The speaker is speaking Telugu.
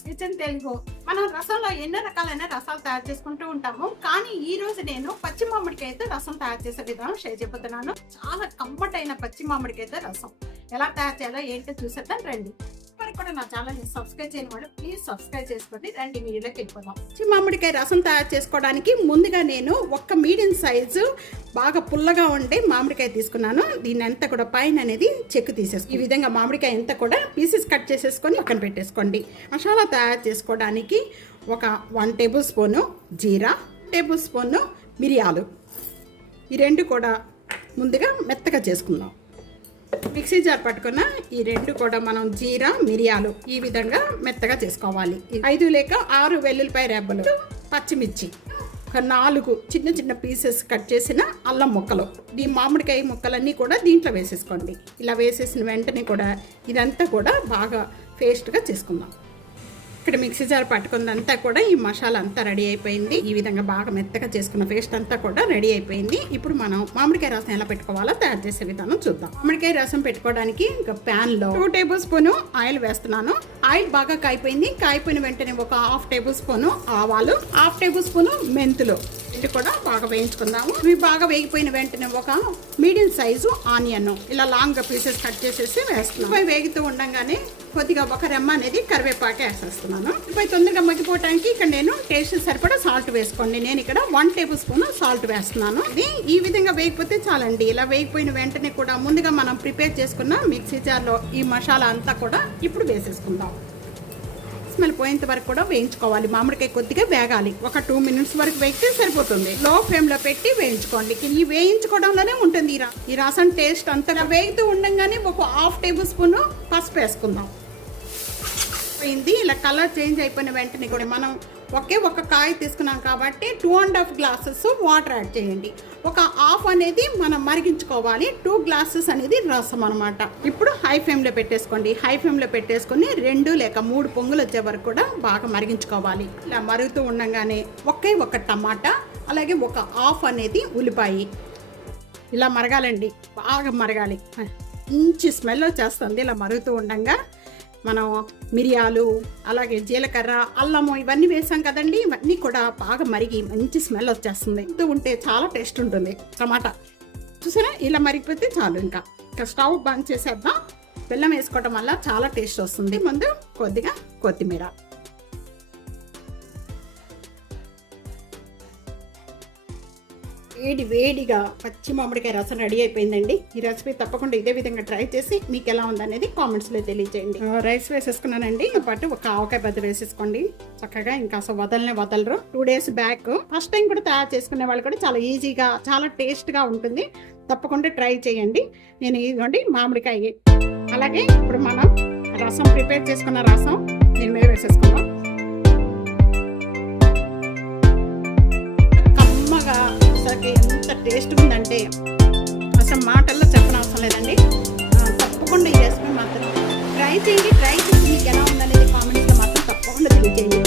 Viewers, kitchen Telugu. మనం రసంలో ఎన్నో రకాలైన రసాలు తయారు చేసుకుంటూ ఉంటాము. కానీ ఈ రోజు నేను పచ్చి మామిడికాయతో రసం తయారు చేసే విధానం షేర్ చేయబోతున్నాను. చాలా కంఫర్ట్ అయిన పచ్చి మామిడికాయతో రసం ఎలా తయారు చేయాలో ఏంటో చూసేద్దాం రండి. ఇప్పటికి కూడా నా ఛానల్ ని సబ్స్క్రైబ్ చేయని వాళ్ళు ప్లీజ్ సబ్స్క్రైబ్ చేసుకోండి. రండి వీడియోలోకి వెళ్ళిపోదాం. పచ్చి మామిడికాయ రసం తయారు చేసుకోవడానికి ముందుగా నేను ఒక మీడియం సైజు బాగా పుల్లగా ఉండే మామిడికాయ తీసుకున్నాను. దీన్ని అంతా కూడా పైన అనేది చెక్కు తీసేసుకోండి. ఈ విధంగా మామిడికాయ అంతా కూడా పీసెస్ కట్ చేసేసుకొని పక్కన పెట్టేసుకోండి. మసాలా తయారు చేసుకోవడానికి ఒక 1 టేబుల్ స్పూను జీరా, టేబుల్ స్పూను మిరియాలు, ఈ రెండు కూడా ముందుగా మెత్తగా చేసుకుందాం. మిక్సీ జార్ పట్టుకున్న ఈ రెండు కూడా మనం జీరా మిరియాలు ఈ విధంగా మెత్తగా చేసుకోవాలి. 5 లేక 6 వెల్లుల్లిపాయ రెబ్బలు, పచ్చిమిర్చి, ఒక 4 చిన్న చిన్న పీసెస్ కట్ చేసిన అల్లం ముక్కలు, ఈ మామిడికాయ ముక్కలన్నీ కూడా దీంట్లో వేసేసుకోండి. ఇలా వేసేసిన వెంటనే కూడా ఇదంతా కూడా బాగా పేస్ట్గా చేసుకుందాం. ఇక్కడ మిక్సీ జార్ పట్టుకుందంతా కూడా ఈ మసాలా అంతా రెడీ అయిపోయింది. ఈ విధంగా బాగా మెత్తగా చేసుకున్న పేస్ట్ అంతా కూడా రెడీ అయిపోయింది. ఇప్పుడు మనం మామిడికాయ రసం ఎలా పెట్టుకోవాలో తయారు చేసే విధానం చూద్దాం. మామిడికాయ రసం పెట్టుకోవడానికి ఒక ప్యాన్ లో 2 టేబుల్ స్పూన్ ఆయిల్ వేస్తున్నాను. ఆయిల్ బాగా కాయిపోయింది. కాయిపోయిన వెంటనే ఒక 1/2 టేబుల్ స్పూన్ ఆవాలు, 1/2 టేబుల్ స్పూన్ మెంతులు ఇది కూడా బాగా వేయించుకుందాము. ఇవి బాగా వేగిపోయిన వెంటనే ఒక మీడియం సైజు ఆనియన్ ఇలా లాంగ్ గా పీసెస్ కట్ చేసేసి వేస్తున్నాను. ఇవి వేగుతూ ఉండగానే కొద్దిగా ఒక రెమ్మ అనేది కరివేపాకు వేసేస్తున్నాను. ఇవి తొందరగా మగ్గిపోవడానికి ఇక్కడ నేను టేస్ట్ సరిపడా సాల్ట్ వేసుకోండి. నేను ఇక్కడ 1 టేబుల్ స్పూన్ సాల్ట్ వేస్తున్నాను. ఇది ఈ విధంగా వేగిపోతే చాలండి. ఇలా వేగిపోయిన వెంటనే కూడా ముందుగా మనం ప్రిపేర్ చేసుకున్న మిక్సీ జార్లో ఈ మసాలా అంతా కూడా ఇప్పుడు వేసేసుకుందాం. స్మెల్ పోయేంత వరకు కూడా వేయించుకోవాలి. మామిడికాయ కొద్దిగా వేగాలి. ఒక 2 మినిట్స్ వరకు వేగితే సరిపోతుంది. లో ఫ్లేమ్ లో పెట్టి వేయించుకోండి. ఈ వేయించుకోవడంలోనే ఉంటుంది ఈ రసం టేస్ట్ అంతగా. వేగుతూ ఉండగానే ఒక 1/2 టేబుల్ స్పూన్ పసుపు వేసుకుందాం. ఇలా కలర్ చేంజ్ అయిపోయిన వెంటనే కూడా మనం ఒక కాయ తీసుకున్నాం కాబట్టి 2.5 గ్లాసెస్ వాటర్ యాడ్ చేయండి. ఒక హాఫ్ అనేది మనం మరిగించుకోవాలి. 2 గ్లాసెస్ అనేది రసం అనమాట. ఇప్పుడు హై ఫ్లేమ్లో పెట్టేసుకోండి. హై ఫ్లేమ్లో పెట్టేసుకొని 2 లేక 3 పొంగులు వచ్చే వరకు కూడా బాగా మరిగించుకోవాలి. ఇలా మరుగుతూ ఉండగానే ఒక టమాటా, అలాగే ఒక హాఫ్ అనేది ఉల్లిపాయ ఇలా మరగాలండి. బాగా మరగాలి. మంచి స్మెల్ వచ్చేస్తుంది. ఇలా మరుగుతూ ఉండగా మనం మిరియాలు, అలాగే జీలకర్ర, అల్లము ఇవన్నీ వేసాం కదండి. ఇవన్నీ కూడా బాగా మరిగి మంచి స్మెల్ వచ్చేస్తుంది. ఉంటే చాలా టేస్ట్ ఉంటుంది. టమాటా చూసారా ఇలా మరిగిపోతే చాలు. ఇంకా స్టవ్ బంద్ చేసేద్దాం. బెల్లం వేసుకోవడం వల్ల చాలా టేస్ట్ వస్తుంది. ముందు కొద్దిగా కొత్తిమీర, వేడిగా పచ్చి మామిడికాయ రసం రెడీ అయిపోయిందండి. ఈ రెసిపీ తప్పకుండా ఇదే విధంగా ట్రై చేసి మీకు ఎలా ఉందనేది కామెంట్స్లో తెలియజేయండి. రైస్ వేసేసుకున్నానండి. పాటు ఒక ఆవకాయ బద్ద వేసేసుకోండి. చక్కగా ఇంకా అసలు వదలరు. 2 డేస్ బ్యాక్ ఫస్ట్ టైం కూడా తయారు చేసుకునే వాళ్ళు కూడా చాలా ఈజీగా చాలా టేస్ట్గా ఉంటుంది. తప్పకుండా ట్రై చేయండి. నేను ఇదిగోండి మామిడికాయ, అలాగే ఇప్పుడు మనం రసం ప్రిపేర్ చేసుకున్న రసం దీని మీద వేసేసుకుందాం. కమ్మగా ఎంత టేస్ట్గా ఉందంటే అసలు మాటల్లో చెప్పనవసరం లేదండి. తప్పకుండా ఈ రెసిపీ మాత్రం ట్రై చేసి మీకు ఎలా ఉందనేది కామెంట్స్లో మాత్రం తప్పకుండా తెలియజేయండి.